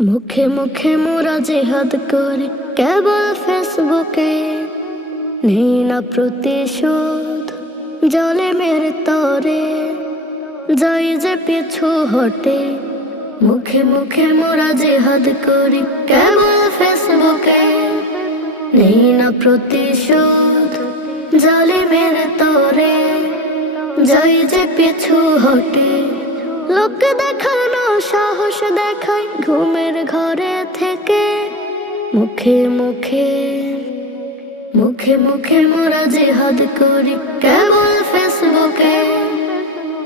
মুখে মুখে মোরা জেহাদ করে, কেবল ফেসবুকে। নেই না প্রতিশোধ জলে মেরে তরে। যাই যে পিছু হটে, মুখে মুখে মোরা জেহাদ করি, কেবল ফেসবুকে। নেই না প্রতিশোধ জলে মেরে তরে। যাই যে পিছু হটে, লোককে দেখানো সাহস দেখাই ঘুমের ঘরে থেকে। মুখে মুখে মুখে মুখে মোরা জেহাদ করি। কেবল ফেসবুকে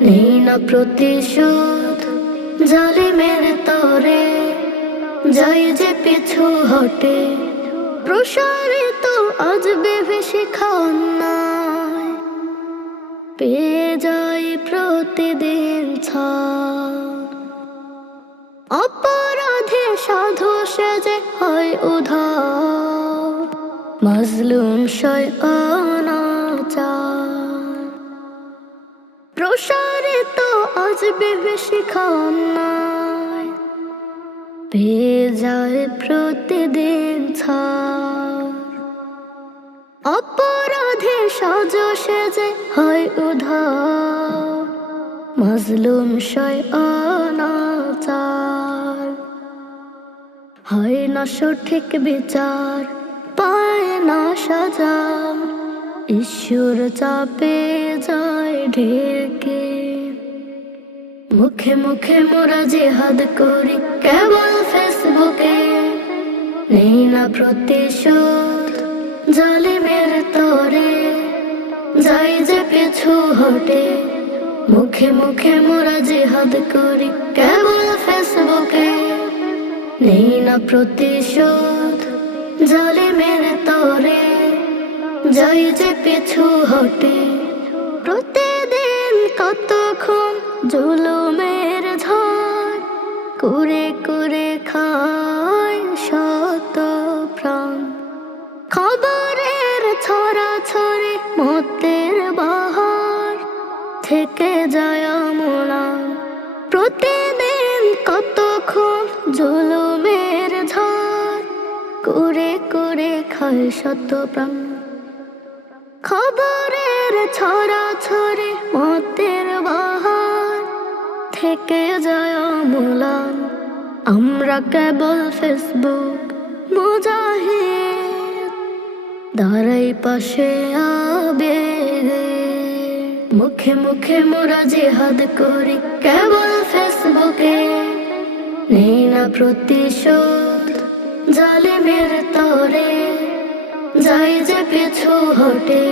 নেই না প্রতিশোধ। জালি মেরে তরে যাই যে পিছু হটে। প্রসারিত আজ বেভেসে খান্নায় পেয়ে যাই প্রতিদিন ছাড় অপরাধে সাধু সেজে হয় উধার মজলুম সয় অনাচার প্রসারিত আজ খান্নায় পেয়ে যায় প্রতিদিন ছাড়। অপরাধে সাজ সেজে হয় উধার মজলুম সয় অনাচার হয় না সঠিক বিচার, পায় না সাজা। ঈশ্বর চাপে যায় ঢেকে। মুখে মুখে মোরা জেহাদ করি, কেবল ফেসবুকে। নেই না প্রতিশোধ জালে মেরে তরে। যাই যে পিছু হটে, মুখে মুখে মোরা জেহাদ করি, কেবল ফেসবুকে। নেই না প্রতিশোধ। জালে মেরে তরে, যাই যে পিছু হটে। প্রতিদিন কতক্ষণ জুলুমের ঝড় করে করে খায় শত প্রাণ। খবরের ছড়া ছড়ে মতের বাহার থেকে যায় মোনা প্রতিদিন কতক্ষণ জুলুমের ঝড় করে করে খায় শত প্রাণ খবরের ছড়া ছড়ে মতের বাহার থেকে যায় অমূলান। আমরা কেবল ফেসবুক মুজাহিদ দাঁড়াই পাশে আবে মুখে মুখে মোরা জেহাদ করি কেবল ফেসবুকে, নেই না প্রতিশোধ। যাই যে পিছু হটে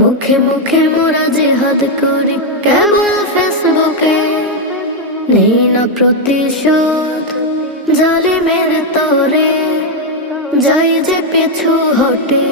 মুখে মুখে মোরা জেহাদ করি, কেবল ফেসবুকে। নেই না প্রতিশোধ জালি মেরে তরে। যাই যে পিছু হটে